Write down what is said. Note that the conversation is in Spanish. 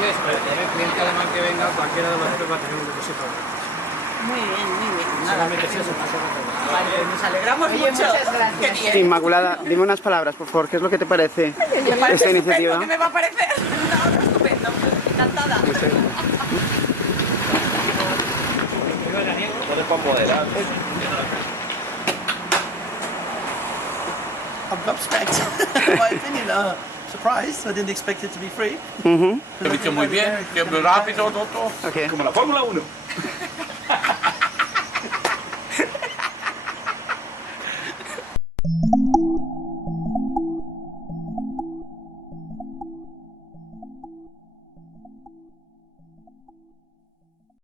inglés, pero el cliente alemán que venga, cualquiera de los dos va a tener un depósito. Muy bien, muy bien. Nada, Solamente es eso, pasa nada. vale, pues nos alegramos mucho. Qué bien. Inmaculada, dime unas palabras, por favor. ¿Qué es lo que te parece Me parece esta estupendo, iniciativa? ¿qué me va a parecer? No, estupendo. Encantada. I'm gobsmacked. In my opinion, surprised. I didn't expect it to be free. Ujú. Lo he dicho muy bien, que es muy rápido, todo. Ok. Como la Fórmula 1.